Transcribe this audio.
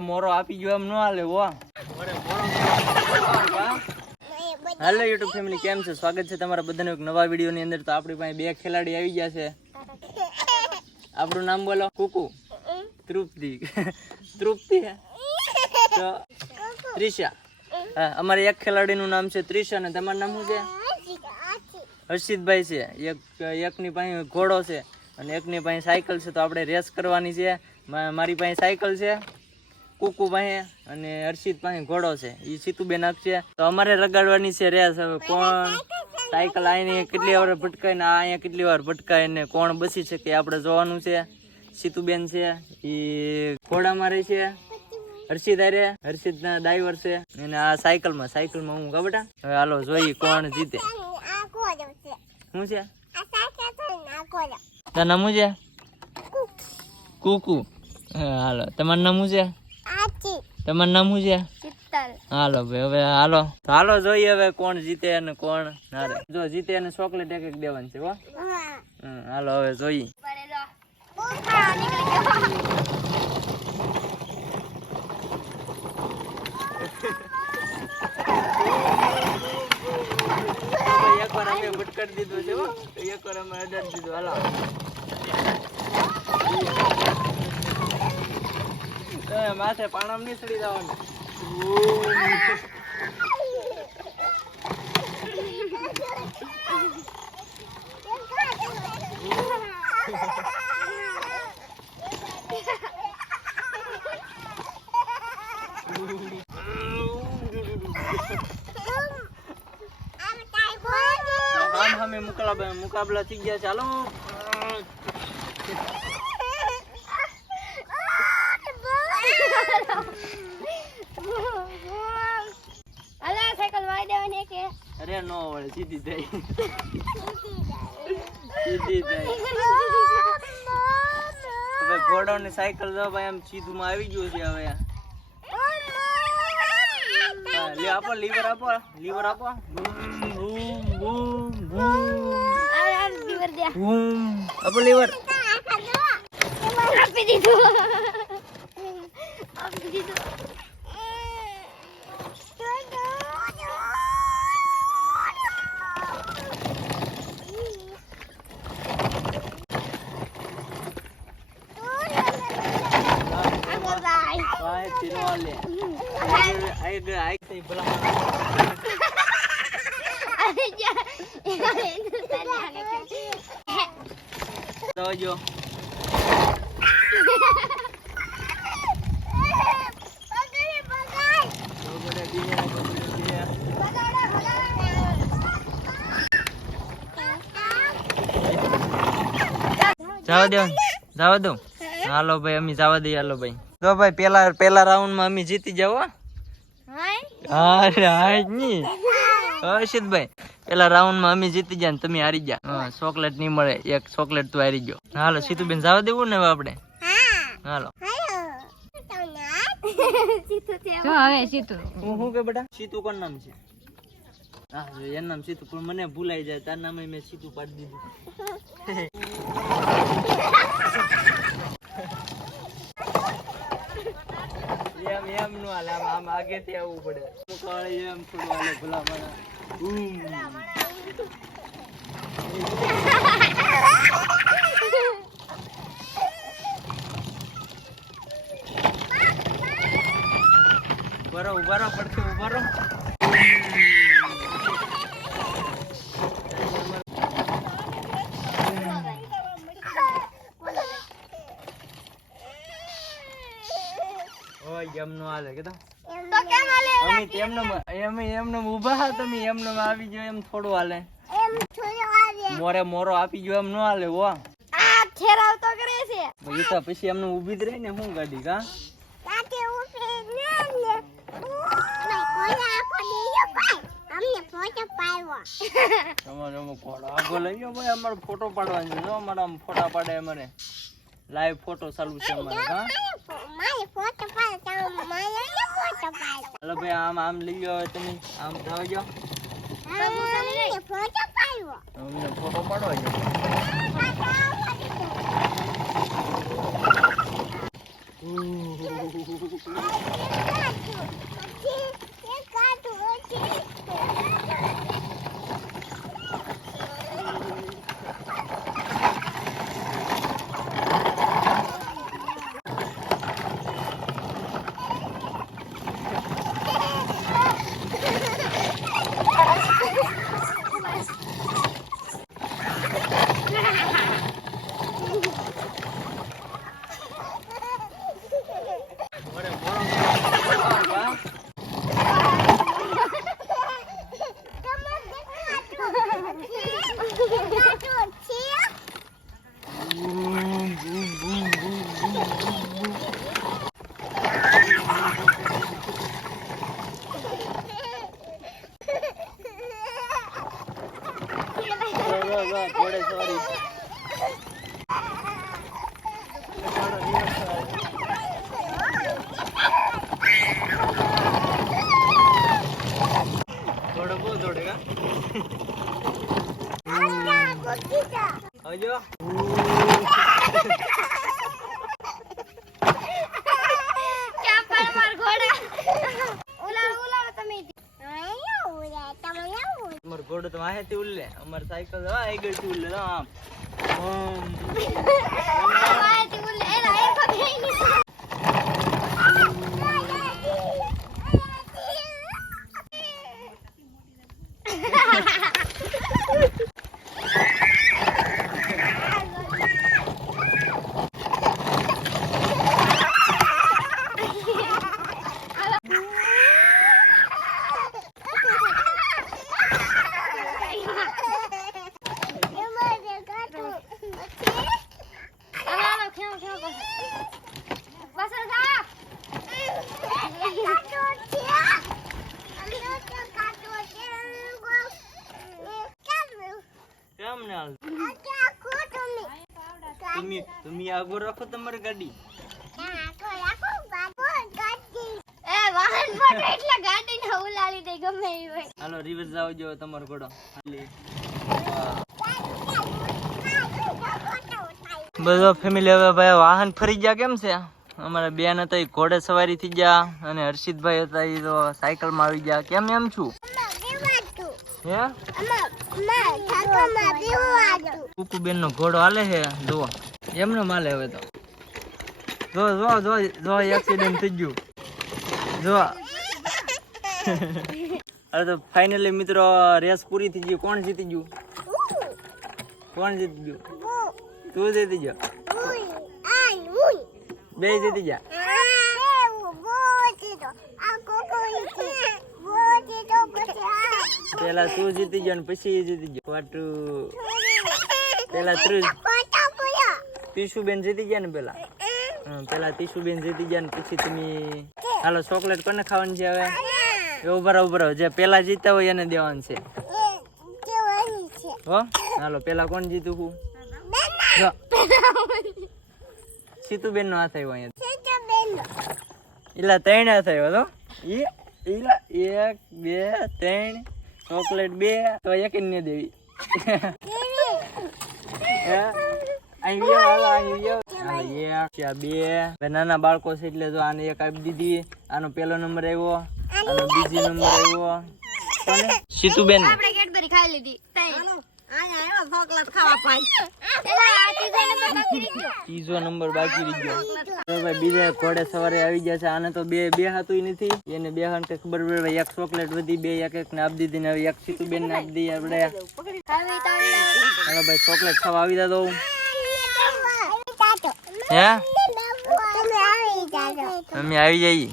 મોરો આપી ગયો એમ ન હાલે હો. હેલો યુટ્યુબ ફેમિલી, કેમ છે? સ્વાગત છે તમારા બધાનું એક નવા વિડીયો ની અંદર. તો આપણી પાસે બે ખેલાડી આવી ગયા છે. આપણું નામ બોલો. કુકુ, તૃપ્તિ, તૃપ્તિ તો ત્રિષા. હા, અમારે એક ખેલાડીનું નામ છે ત્રિષા ને તમારું નામ શું છે? હર્ષિતભાઈ છે. એકની પાસે ઘોડો છે અને એકની પાસે સાયકલ છે. તો આપણે રેસ કરવાની છે. મારી પાસે સાયકલ છે, કુકુ પાસે અને હર્ષિત પાસે ઘોડો છે. એ સીતુબેન આપશે. તો અમારે લગાડવાની છે રેસ. હવે કોણ સાયકલ આવીને કેટલી વાર ભટકાય ને અહીંયા કેટલી વાર ભટકાય ને કોણ બસી શકે આપણે જોવાનું છે. સીતુબેન છે એ ઘોડામાં રહી છે, હર્ષિત આરે, હર્ષિત ના ડ્રાઈવર છે અને આ સાયકલમાં હું કા બેટા. હવે હાલો જોઈએ કોણ જીતે. શું છે તારું નામ? શું છે? કુકુ. હાલો, તમારું નામ શું છે? તમારું નામ શું છે? હાલો ભાઈ, હવે હાલો જોઈએ હવે કોણ જીતે અને કોણ હારે. જો જીતે એને ચોકલેટ એક દેવાની છે હો. હાલો હવે જોઈએ. એકવાર અમે ભટકાડી દીધું છે હો, એકવાર અમે અડાડી દીધું. હાલો માથે પાણામ નહીં ચડી જવાનું. અમે મુકાબલા થઈ ગયા. ચાલો અરે નો વળે, સીધી થઈ. હવે ઘોડો ને સાયકલ જો ભાઈ આમ સીધું માં આવી ગયું છે. હવે આપો લીવર, આપો લીવર, આપો. આપો લીવર. આપી દીધું. જો જવા દો. હાલો ભાઈ, અમે જવા દઈએ. હાલો ભાઈ, તો ભાઈ પેલા રાઉન્ડ માં અમે જીતી જાવ. હર્ષિતભાઈ, પેલા રાઉન્ડ માં અમે જીતી ગયા ને તમે હારી ગયા. ચોકલેટ નહીં મળે, એક ચોકલેટ તું હારી ગયો. હાલો સીતુબેન જવા દેવું ને હવે આપણે. હાલો હું કે બેટા સીતુ કોણ નામ છે? હા એનું નામ સીતુ, પણ મને ભૂલાઈ જાય. તાર નામે મેં સીતુ પાડી દીધું. એમ નો હાલે, આમ આગેથી આવવું પડે. એમ થોડું હાલે ભલા મારા. ઉભા રહો પડશે, ઉભા રહો. એમ નો હાલે કે એમને ઉભા તમે એમને આવી ગયો એમ થોડું હાલે. મોરો આપી ગયો એમ નો હાલે હો. પછી એમને ઉભી જ રહી ને શું ગાડી કા અમારે ફોટો પાડવાનો છે. અમારે આમ ફોટા પાડે, અમારે લાઈવ ફોટો ચાલુ છે અમારે. હાલો ભાઈ, આમ લઈ લો તમે. આમ જાવ જો, અમને ફોટો પાડવા જો. ઘોડો બહુ દોડેગા હજો અમાર ઘોડો તો વાહે થી ઉલ્લે અમાર સાયકલ આગળ થી ઉલ્લે આમ કેમ ને હાલ તમે આગળ રાખો તમારી ગાડી હાલો રિવર્સ જાવ જો તમારો ઘોડો બધો ફેમિલી હવે ભાઈ વાહન ફરી ગયા કેમ છે અમારા બેન હતા એ ઘોડે સવારી થઈ ગયા અને હર્ષિતભાઈ હતા એ તો સાયકલ માં આવી ગયા કેમ એમ છું હે કુકુ બેન નો ઘોડો હાલે છે જો એમને માલે હવે તો જો જો જો જો એક્સિડન્ટ થઈ ગયું જો હવે તો ફાઇનલી મિત્રો રેસ પૂરી થઈ ગઈ કોણ જીતી ગયું તું જીતી ગયો બે જીતી ગયા પેલા તું જીતી ગયો ને પછી જીતી ગયો વાટું પેલા તીશુબેન જીતી ગયા ને પેલા તીશુબેન જીતી ગયા ને પછી તમે હાલો ચોકલેટ કોને ખાવાની છે હવે ઉભા જે પેલા જીતા હોય એને દેવાનું છે હો હાલો પેલા કોણ જીતું હું સીતુબેન નો હાથ આવ્યો અહીંયા એલા 3 હાથ આવ્યો તો એલા 1 2 3 ચોકલેટ 2 તો એક ને દેવી નાના બાળકો છે એટલે જો આને એક આપી દીધી આનો પેલો નંબર આવ્યો આનો બીજો નંબર આવ્યો સીતુબેન ખાઈ લીધી ત્રીજો નંબર બાકી રહી ગયો ભાઈ બીજા ઘોડે સવારે આવી ગયા છે આને તો બે હાથું નથી એને બે હાથ ખબર પડે એક ચોકલેટ વધી બે એક ને આપી દીધી ને હવે એક સીતુબેન ને આપી દઈએ આપણે ભાઈ ચોકલેટ ખાવા આવી દો હે અમે આવી જઈએ